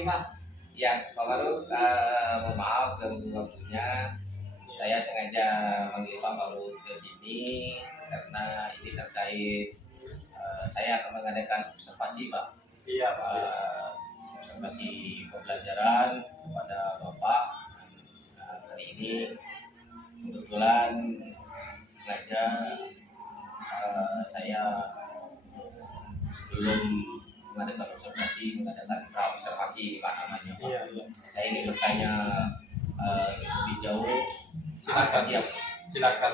nih Pak. Ya Pak Faruk, mohon maaf ganggu waktunya. Saya sengaja manggil Pak Faruk ke sini karena ini terkait saya akan mengadakan observasi Pak. Iya Pak. Observasi pembelajaran kepada Bapak. Hari ini kebetulan sengaja saya sebelum mengadakan pra-observasi Pak namanya Pak. Iya. Saya ingin bertanya lebih jauh. Silakan. Siap. Silakan.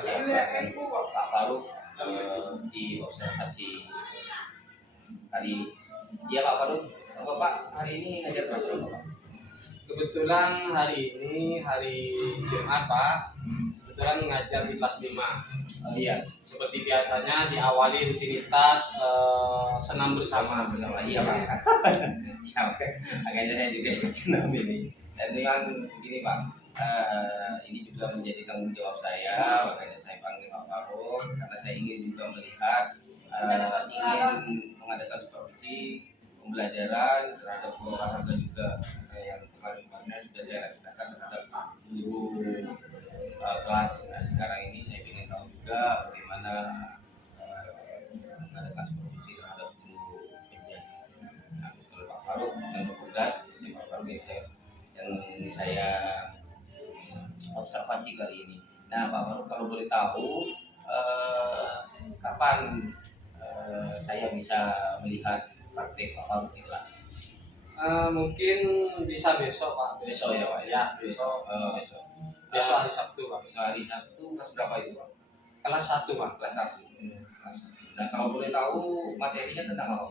Pak Faruk di observasi kali ini. Iya Pak Faruk, Bapak hari ini ngajar kelas berapa Pak? Kebetulan hari ini hari Jumat Pak. Kebetulan mengajar di kelas 5. Iya. Seperti biasanya diawali rutinitas senam bersama. Iya Pak. Agaknya saya juga ikut senam ini. Dan dengan begini Pak, ini juga menjadi tanggung jawab saya, makanya saya panggil Pak Faruk karena saya ingin juga melihat, ingin mengadakan supervisi pembelajaran terhadap olahraga juga yang kemarin-kemarin sudah saya laksanakan terhadap guru kelas. Nah, sekarang ini saya ingin tahu juga bagaimana mengadakan supervisi terhadap guru PJS. Nah, kalau Pak Faruk yang bertugas, ini Pak Faruk yang saya observasi kali ini. Nah, Pak Faruk kalau boleh tahu kapan saya bisa melihat praktek Pak Faruk di kelas? Mungkin bisa besok Pak. Besok ya Pak? Ya besok. Besok hari Sabtu Pak. Besok hari Sabtu kelas berapa itu Pak? Kelas 1 Pak. Kelas 1. Nah, kalau boleh tahu materinya tentang apa?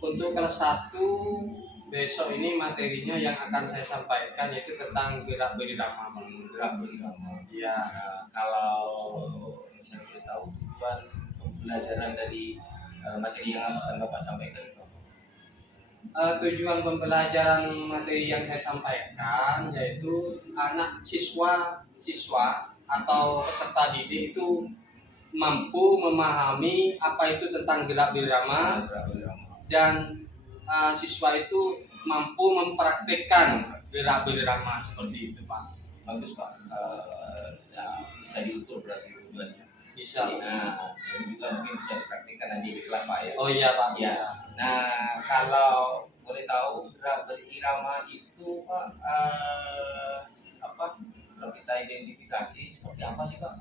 Untuk kelas 1 besok ini materinya yang akan saya sampaikan yaitu tentang gerak berirama. Gerak berirama. Iya. Nah, kalau saya boleh tahu tujuan pembelajaran dari materi yang akan Bapak sampaikan itu? Tujuan pembelajaran materi yang saya sampaikan yaitu anak siswa atau peserta didik itu mampu memahami apa itu tentang gerak berirama dan siswa itu mampu mempraktikkan gerak berirama seperti itu Pak. Bagus Pak. Ya, bisa diukur berarti tujuannya. Bisa. Nah, dan juga mungkin bisa dipraktikkan nanti di kelas Pak ya. Oh iya Pak. Ya. Bisa. Nah, kalau boleh tahu gerak berirama itu Pak apa? Kalau kita identifikasi seperti apa sih Pak?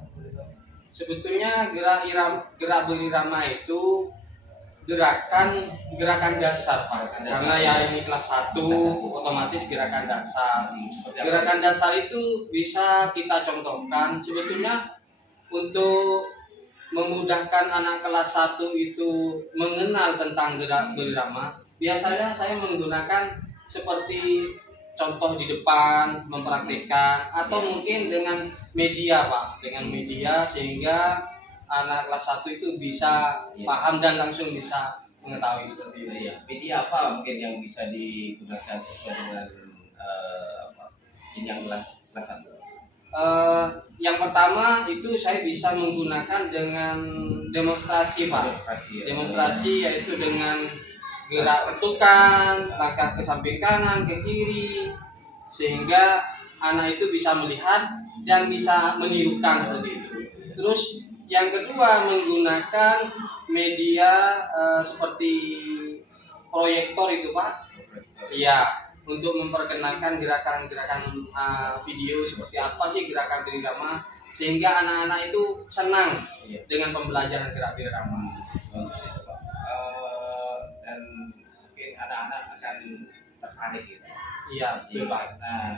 Sebetulnya gerak berirama itu gerakan dasar Pak. Karena ya ini kelas 1 otomatis gerakan dasar. Gerakan dasar itu bisa kita contohkan sebetulnya untuk memudahkan anak kelas 1 itu mengenal tentang gerak berirama. Biasanya saya menggunakan seperti contoh di depan mempraktikkan atau mungkin dengan media Pak, dengan media sehingga anak kelas 1 itu bisa paham dan langsung bisa mengetahui seperti itu. Ya, media apa mungkin yang bisa digunakan sesuai dengan jenjang kelas 1? Yang pertama itu saya bisa menggunakan dengan demonstrasi Pak. Demonstrasi yaitu dengan gerak ketukan, langkah ke samping kanan, ke kiri, sehingga anak itu bisa melihat dan bisa menirukan seperti itu. Terus yang kedua menggunakan media seperti proyektor itu Pak. Iya, untuk memperkenalkan gerakan-gerakan video seperti apa sih gerakan berirama sehingga anak-anak itu senang dengan pembelajaran gerak berirama. Dan mungkin anak-anak akan tertarik gitu. Iya, betul Pak. Nah,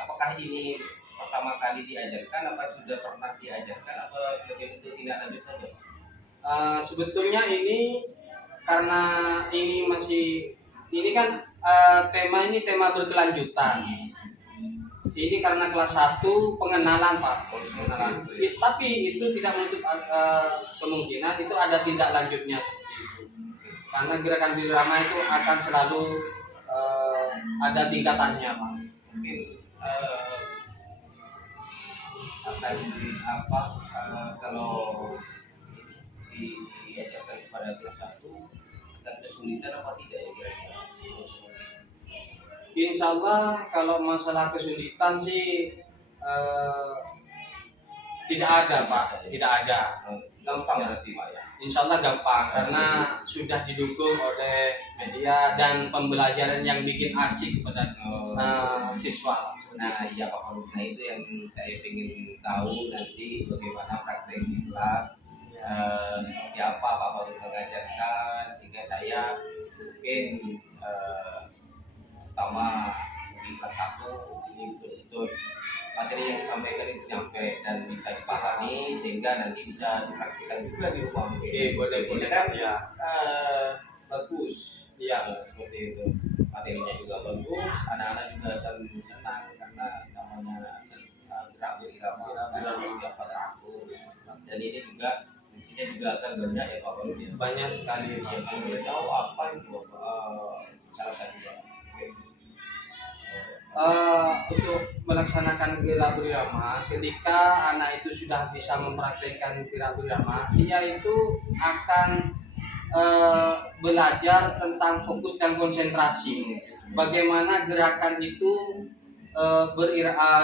apakah ini pertama kali diajarkan, apa sudah pernah diajarkan, apa sebagai bentuk tindak lanjut saja? Sebetulnya ini karena ini kan tema berkelanjutan. Ini karena kelas 1 pengenalan Pak, pengenalan. Tapi itu tidak menutup kemungkinan itu ada tindak lanjutnya seperti itu. Karena gerakan berirama itu akan selalu ada tingkatannya Pak. Mungkin akan apa kalau diajarkan kepada kelas 1 akan kesulitan apa tidak ya kira-kira? insya Allah kalau masalah kesulitan sih tidak ada Pak, tidak ada. Gampang berarti Pak ya. Insya Allah gampang karena sudah didukung oleh media dan pembelajaran yang bikin asik kepada siswa. Nah iya Pak Faruk, nah itu yang saya ingin tahu nanti bagaimana praktek di kelas, seperti apa Pak Faruk mengajarkan, sehingga saya mungkin pertama di kelas 1 ini betul-betul materi yang disampaikan itu nyampe dan bisa dipahami sehingga nanti bisa dipraktikkan juga di rumah. Oke, boleh kan ya. Bagus. Iya, Seperti itu. Materinya juga bagus, anak-anak juga akan senang karena namanya gerak berirama yang teratur. Dan ini juga mestinya juga akan banyak ya Pak Faruk. banyak sekali. Ya, saya boleh tahu apa itu salah satunya. Untuk melaksanakan gerak berirama, ketika anak itu sudah bisa mempraktikkan gerak berirama, dia itu akan belajar tentang fokus dan konsentrasi. Bagaimana gerakan itu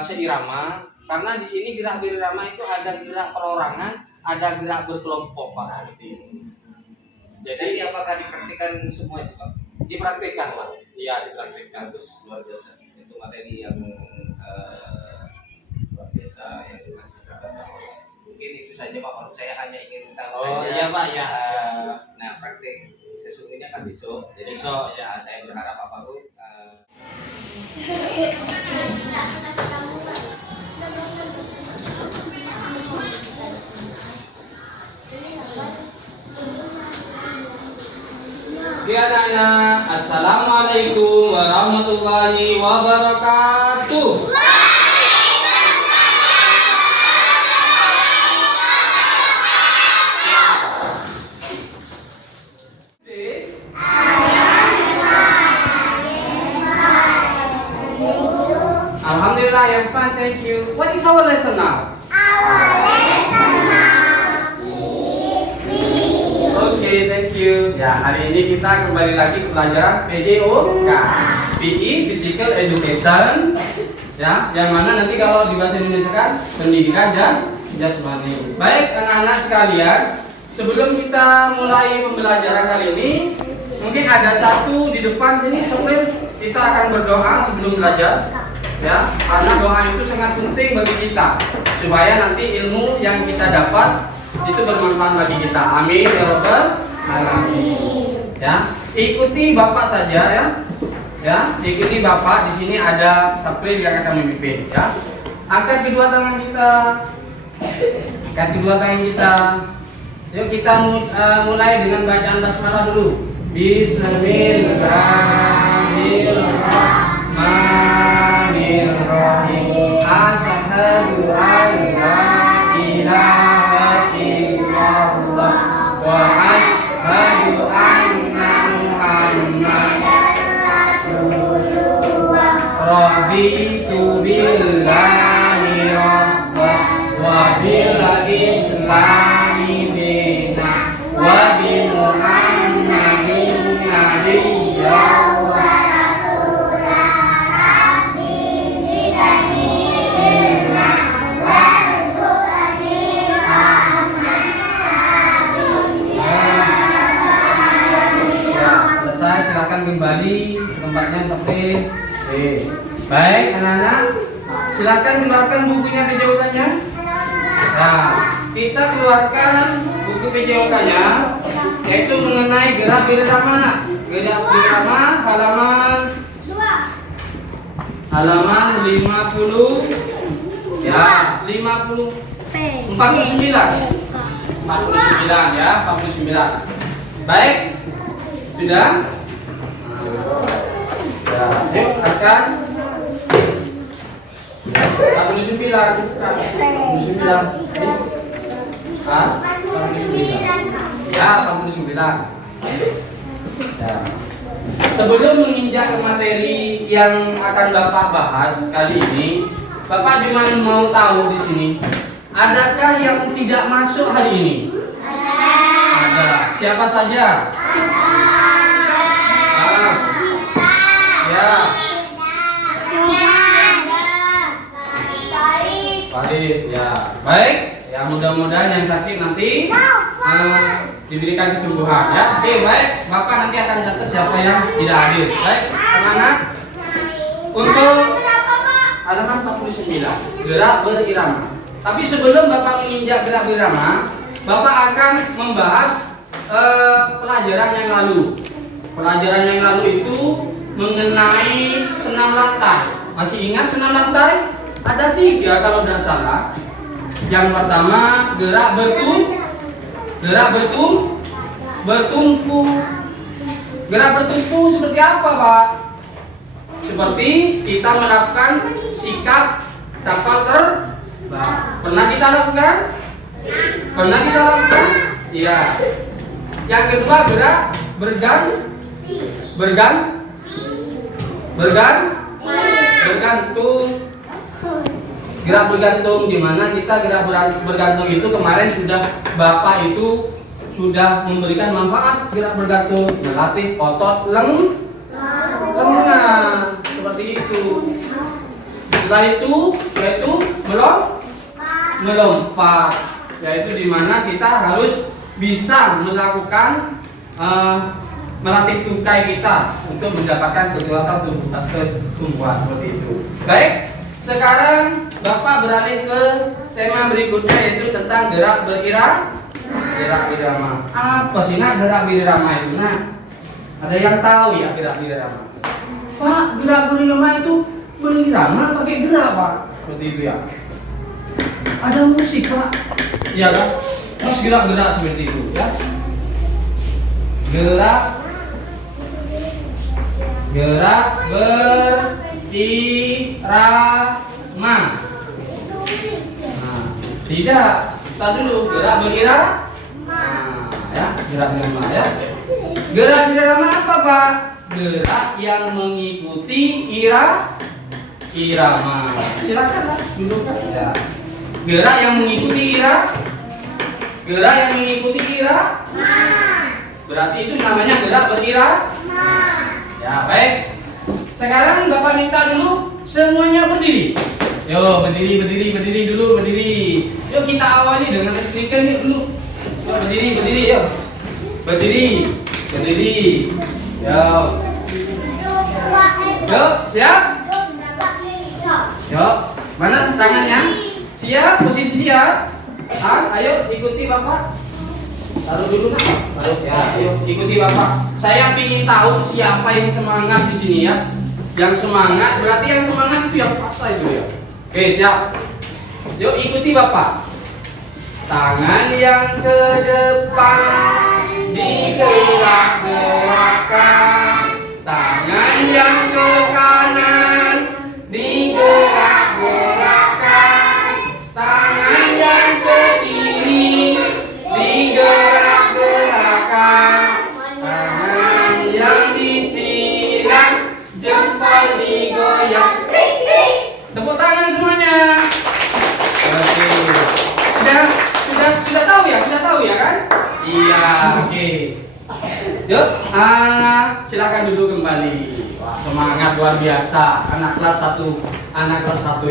seirama, karena di sini gerak berirama itu ada gerak perorangan, ada gerak berkelompok Pak, seperti itu. Jadi apakah dipraktikkan semua itu Pak? Dipraktikkan Pak. Iya, dipraktikkan. Bagus, luar biasa. Itu materi yang luar biasa yang mungkin itu saja Pak Faruk. Saya hanya ingin tahu saja. Iya Pak ya. Nah praktek sesungguhnya kan besok. Jadi Besok ya. saya berharap Pak Faruk Ya anak-anak, assalamualaikum warahmatullahi wabarakatuh. Alhamdulillah, I'm fine, thank you. What is our lesson now? Oke, thank you. Ya, hari ini kita kembali lagi ke pelajaran PJOK, PE Physical Education. Ya, yang mana nanti kalau di bahasa Indonesia kan pendidikan jasmani. Baik, anak-anak sekalian, sebelum kita mulai pembelajaran kali ini, mungkin ada satu di depan sini sebelum kita akan berdoa sebelum belajar. Ya, karena doa itu sangat penting bagi kita supaya nanti ilmu yang kita dapat itu bermanfaat bagi kita. Amin ya Rabbal alamin. Ya, ikuti Bapak saja ya. Ya, ikuti Bapak. Di sini ada Sapril yang akan memimpin ya. Angkat kedua tangan kita. Angkat kedua tangan kita. Yuk kita mulai dengan bacaan basmalah dulu. Bismillahirrahmanirrahim. Asyhadu an la ilaha illallah wa asyhadu anna Muhammadar Rasulullah. Raditu billahi rabba wa bil islami dina wa bi Muhammadin nabiyya wa rasulah. Rabbi zidni ilma warzuqni rahmah. Ya, selesai, silakan kembali ke tempatnya sampai. Baik anak-anak, silakan keluarkan bukunya PJOK-nya. Nah, kita keluarkan buku PJOK-nya, yaitu mengenai gerak berirama. Gerak berirama halaman 50 ya, 49 ya, 49. Baik, sudah. Ya, yuk akan 49. Ah, 49. Ya, 49. Ya. Sebelum menginjak ke materi yang akan Bapak bahas kali ini, Bapak cuma mau tahu di sini, adakah yang tidak masuk hari ini? Ada. Siapa saja? Ya. Paris ya. Baik, ya mudah-mudahan yang sakit nanti diberikan kesembuhan ya. Oke, baik. Bapak nanti akan catat siapa yang tidak hadir. Baik, anak-anak. Untuk halaman 49, gerak berirama. Tapi sebelum Bapak menginjak gerak berirama, Bapak akan membahas pelajaran yang lalu. Pelajaran yang lalu itu mengenai senam lantai. Masih ingat senam lantai? Ada 3 kalau tidak salah. Yang pertama gerak bertumpu. Gerak bertumpu seperti apa, Pak? Seperti kita melakukan sikap kapal terbang. Pernah kita lakukan? Pernah kita lakukan? Iya. Yang kedua gerak bergantung. Gerak bergantung, di mana kita gerak bergantung itu kemarin sudah Bapak itu sudah memberikan manfaat. Gerak bergantung melatih otot lengan seperti itu. Setelah itu yaitu melompat, yaitu di mana kita harus bisa melakukan melatih tungkai kita untuk mendapatkan kekuatan tumbuhan seperti itu. Baik, sekarang Bapak beralih ke tema berikutnya, yaitu tentang gerak berirama. Apa sih gerak berirama itu? Ada yang tahu ya gerak berirama? Pak, gerak berirama itu berirama pakai gerak, Pak. Seperti itu ya. Ada musik, Pak. Iya kan? Terus gerak-gerak seperti itu ya. Gerak berirama. Tidak. Kita dulu gerak berirama. Ya, gerak berirama ya. Gerak berirama apa, Pak? Gerak yang mengikuti irama. Silakan duduk ya. Gerak yang mengikuti irama. Berarti itu namanya gerak berirama. Ya, baik. Sekarang Bapak minta dulu semuanya berdiri. Yo, berdiri dulu. Yuk kita awali dengan explication yuk dulu. Yuk berdiri yuk. Berdiri. Yuk, siap? Yuk, mana tangannya? Siap, posisi siap. Ayo ikuti Bapak. Taruh dulu taruh ya. Ayo ikuti Bapak. Saya ingin tahu siapa yang semangat di sini ya. Yang semangat berarti yang semangat itu yang paksa itu ya. Oke, siap. Yuk ikuti Bapak. Tangan yang ke depan digerak-gerakkan. Tangan yang ke kanan digerak-gerakkan. Tangan yang ke kiri digerak-gerakkan. Tangan yang disilang, jempol digoyang. Tepuk tangan semuanya. Oke. Sudah tahu ya kan? Iya, oke. Yuk, silakan duduk kembali. Wah, semangat luar biasa anak kelas 1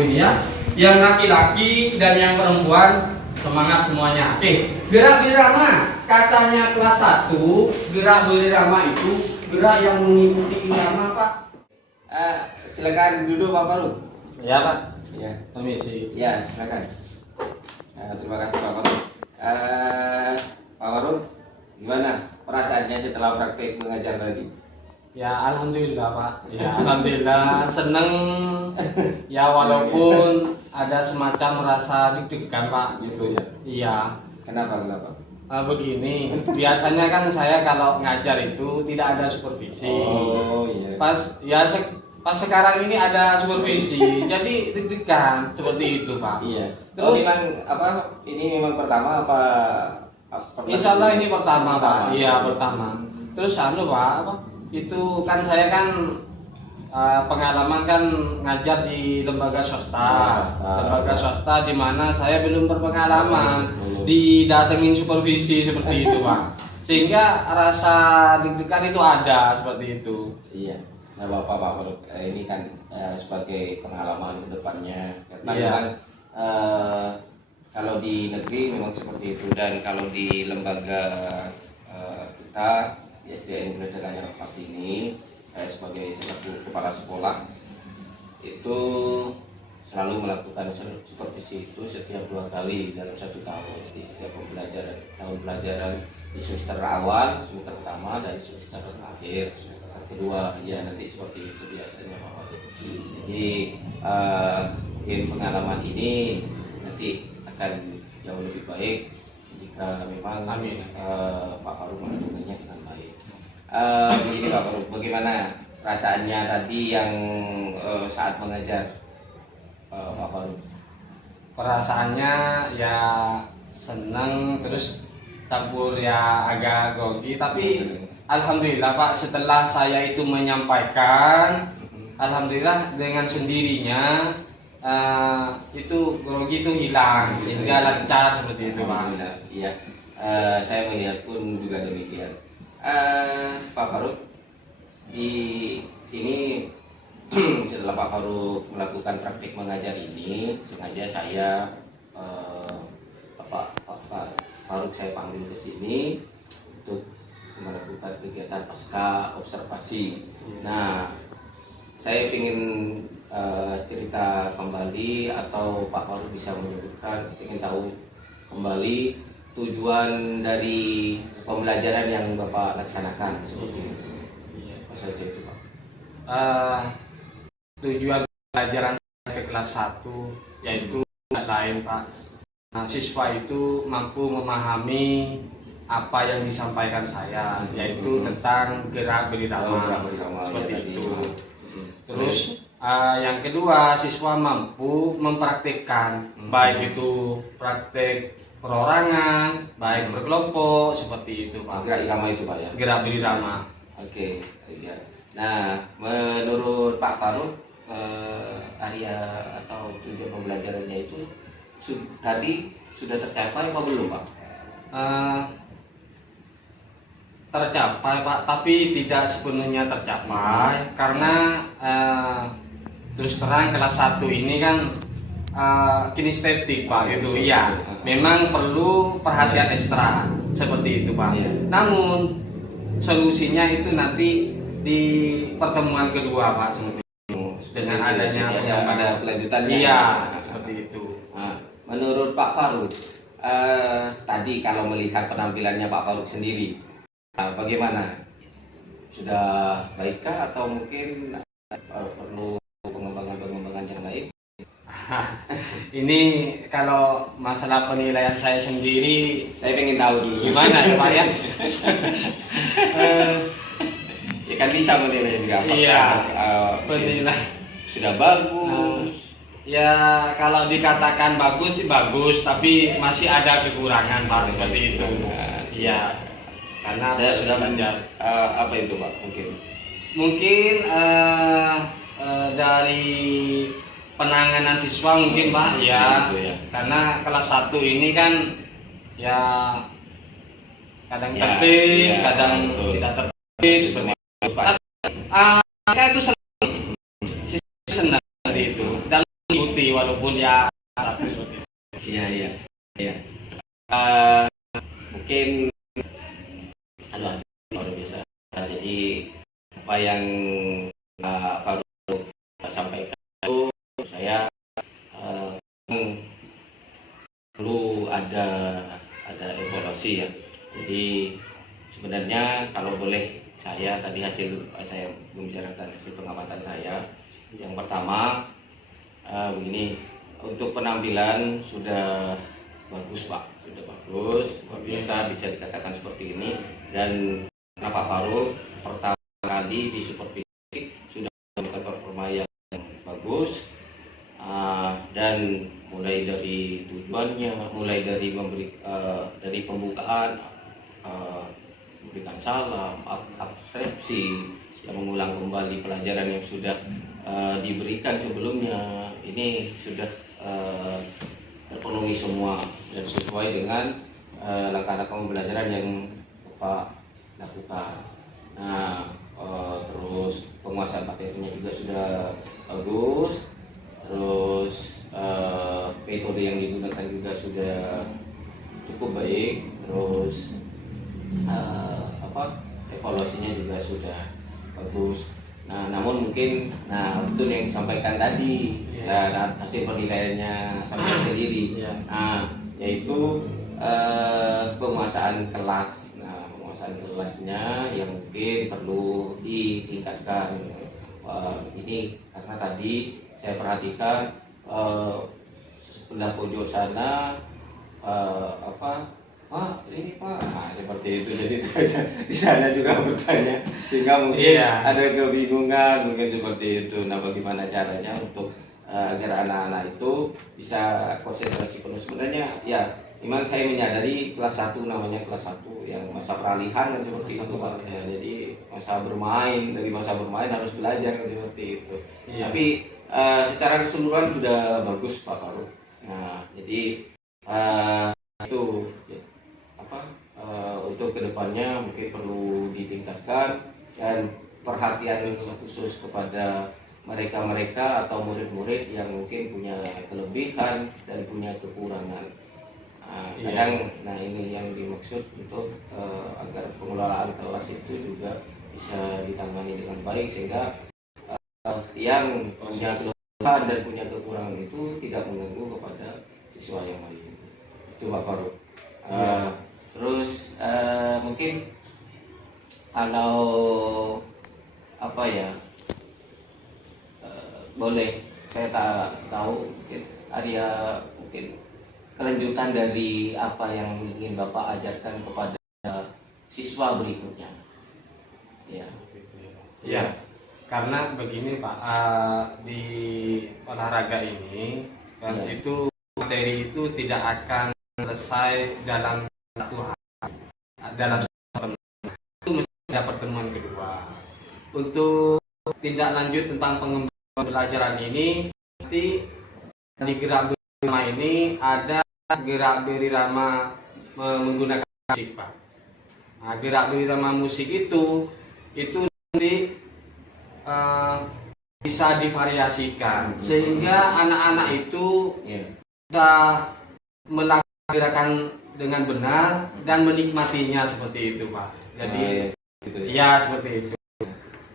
ini ya. Yang laki-laki dan yang perempuan semangat semuanya. Oke, gerak berirama. Katanya kelas 1, gerak berirama itu gerak yang mengikuti irama, Pak. Silakan duduk Pak Faruk. Ya, Pak. Ya, Permisi. ya silakan. Terima kasih Pak Faruk. Pak Faruk, gimana perasaannya setelah praktek mengajar tadi? Ya, alhamdulillah Pak. Ya, alhamdulillah seneng. Ya, walaupun ada semacam rasa deg-degan Pak gitu ya. Iya. Kenapa? Begini, biasanya kan saya kalau ngajar itu tidak ada supervisi. Oh iya. Pas sekarang ini ada supervisi, jadi deg-degan seperti itu Pak. Iya. Terus ini memang pertama apa? Insya Allah ini pertama Pak. Iya, Betul. pertama. Terus Pak, itu kan saya kan pengalaman kan ngajar di lembaga swasta. Lembaga swasta di mana saya belum berpengalaman didatengin supervisi seperti itu Pak. Sehingga rasa deg-degan itu ada seperti itu. Iya. Nah Bapak Faruk, ini kan sebagai pengalaman ke depannya. Karena Iya. kan eh, kalau di negeri memang seperti itu, dan kalau di lembaga kita di SDN Gede Raya Rapat ini, saya sebagai selaku kepala sekolah itu selalu melakukan supervisi itu setiap 2 kali dalam 1 tahun, di setiap pembelajaran tahun pelajaran, di semester awal, semester pertama, dan semester akhir, semester kedua. Ya nanti seperti itu biasanya Pak Faruk. Jadi mungkin pengalaman ini nanti akan jauh lebih baik jika memang Pak Faruk melakukannya dengan baik. Begini Pak Faruk, bagaimana perasaannya tadi yang saat mengajar Pak Faruk? Perasaannya ya senang, terus campur ya agak grogi, tapi alhamdulillah Pak, setelah saya itu menyampaikan, alhamdulillah dengan sendirinya itu grogi itu hilang, sehingga lancar seperti itu Pak. Iya, saya melihat pun juga demikian. Pak Faruk, di ini setelah Pak Faruk melakukan praktik mengajar ini, sengaja saya Pak Faruk saya panggil ke sini untuk melakukan kegiatan pasca observasi. Nah, saya ingin cerita kembali, atau Pak Faruk bisa menyebutkan, ingin tahu kembali tujuan dari pembelajaran yang Bapak laksanakan seperti itu. Apa saja itu Pak? Tujuan pelajaran saya ke kelas 1 yaitu tidak lain Pak, siswa itu mampu memahami apa yang disampaikan saya, yaitu tentang gerak berirama, seperti itu. Terus yang kedua, siswa mampu mempraktikkan, baik itu praktek perorangan, baik berkelompok, seperti itu Pak. Gerak irama itu Pak ya? Gerak berirama. Oke, iya. Nah, menurut Pak Faruk, area atau tujuan pembelajarannya itu tadi sudah tercapai apa belum Pak? Tercapai Pak, tapi tidak sepenuhnya tercapai, karena terus terang kelas 1 ini kan kinestetik Pak, gitu ya. Memang perlu perhatian ekstra seperti itu Pak. Namun solusinya itu nanti di pertemuan kedua Pak, seperti itu. Dengan adanya ada kelanjutannya. Iya, seperti itu. Nah, menurut Pak Faruk, tadi kalau melihat penampilannya Pak Faruk sendiri, bagaimana? Sudah baikkah atau mungkin perlu pengembangan yang lain? Ini kalau masalah penilaian saya sendiri, saya ingin tahu dulu. Gimana ya Pak ya? Ya kan bisa menilai juga apakah iya, penilaian sudah bagus. Ya kalau dikatakan bagus sih bagus, tapi masih ada kekurangan Pak, seperti itu. Iya, karena sudah belajar. Apa itu Pak? Mungkin dari penanganan siswa mungkin Pak, ya. Karena kelas 1 ini kan ya kadang tertib, kadang tidak tertib, seperti itu. Mereka itu senang seperti itu, dan mengikuti walaupun ya satu seperti itu. Iya. Mungkin luar biasa. Jadi apa yang Faruk sampaikan itu, saya perlu ada evaluasi ya. Jadi sebenarnya kalau boleh, saya tadi saya membicarakan hasil pengamatan saya. Yang pertama, begini, untuk penampilan sudah bagus Pak, sudah bagus, luar biasa, bisa dikatakan seperti ini. Dan Pak Faruk pertama kali di supervisi sudah melakukan performa yang bagus, dan mulai dari tujuannya, mulai dari dari pembukaan, memberikan salam, absensi, yang mengulang kembali pelajaran yang sudah diberikan sebelumnya, ini sudah terpenuhi semua dan sesuai dengan langkah-langkah pembelajaran yang Bapak lakukan. Nah, terus penguasaan materinya juga sudah bagus, terus sudah cukup baik, terus evaluasinya juga sudah bagus. Nah, namun mungkin, betul yang disampaikan tadi, hasil penilaiannya sampai sendiri, yaitu penguasaan kelas. Nah, penguasaan kelasnya yang mungkin perlu ditingkatkan. Ini karena tadi saya perhatikan sebelah pojok sana Pak, ini Pak, seperti itu. Jadi di sana juga bertanya, sehingga mungkin ada kebingungan, mungkin seperti itu. Nah, bagaimana caranya untuk agar anak-anak itu bisa konsentrasi penuh? Sebenarnya ya, memang saya menyadari kelas 1, namanya kelas 1 yang masa peralihan kan seperti itu Pak. Ya, jadi masa bermain, dari masa bermain harus belajar kan seperti itu. Tapi secara keseluruhan sudah bagus Pak Faruk. Nah, jadi itu untuk kedepannya mungkin perlu ditingkatkan, dan perhatian khusus kepada mereka-mereka atau murid-murid yang mungkin punya kelebihan dan punya kekurangan. Nah ini yang dimaksud untuk agar pengelolaan kelas itu juga bisa ditangani dengan baik, sehingga yang punya kelebihan dan punya kekurangan itu tidak mengganggu kepada siswa yang lain. Itu Pak Faruk. Terus mungkin kalau boleh saya tahu mungkin ada kelanjutan dari apa yang ingin Bapak ajarkan kepada siswa berikutnya. Ya, karena begini Pak, di olahraga ini kan itu materi itu tidak akan selesai dalam satu hari, dalam satu itu mesti ada pertemuan kedua. Untuk tindak lanjut tentang pengembangan pembelajaran ini, nanti di gerak berirama ini ada gerak berirama menggunakan musik Pak. Nah, gerak berirama musik itu nanti bisa divariasikan sehingga anak-anak itu bisa melakukan gerakan dengan benar dan menikmatinya, seperti itu Pak. Jadi seperti itu.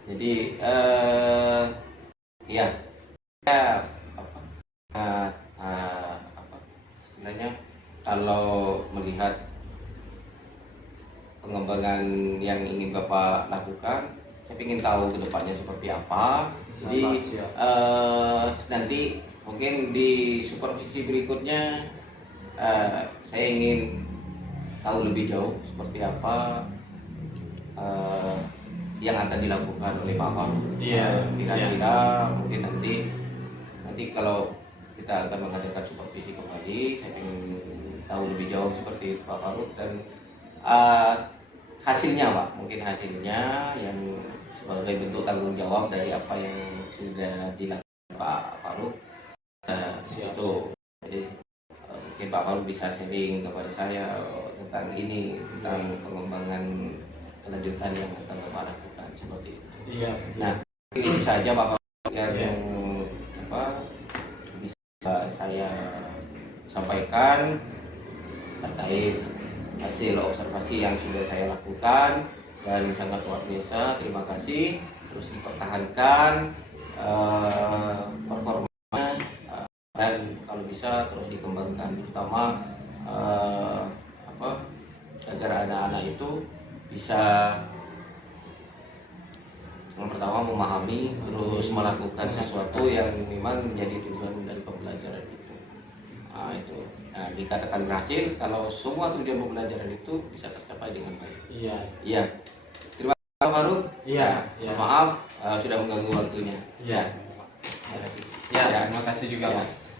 Jadi istilahnya kalau melihat pengembangan yang ingin Bapak lakukan, saya ingin tahu ke depannya seperti apa. Jadi nanti mungkin di supervisi berikutnya saya ingin tahu lebih jauh seperti apa yang akan dilakukan oleh Pak Faruk. Kira-kira mungkin nanti kalau kita akan mengadakan supervisi kembali, saya ingin tahu lebih jauh seperti itu Pak Faruk, dan hasilnya Pak, mungkin hasilnya yang sebagai bentuk tanggung jawab dari apa yang sudah dilakukan Pak Faruk. Itu jadi mungkin Pak Faruk bisa sharing kepada saya tentang ini, tentang pengembangan kelanjutan yang akan Bapak lakukan seperti itu. Nah, itu saja Pak Faruk yang bisa saya sampaikan terkait hasil observasi yang sudah saya lakukan, dan sangat luar biasa. Terima kasih. Terus dipertahankan performanya, dan kalau bisa terus dikembangkan, terutama agar anak-anak itu bisa yang pertama memahami, terus melakukan sesuatu yang memang menjadi tujuan dari pembelajaran itu. Nah, dikatakan berhasil kalau semua tujuan pembelajaran itu bisa tercapai dengan baik. Terima kasih Pak Faruk. Maaf sudah mengganggu waktunya. Terima kasih juga Pak.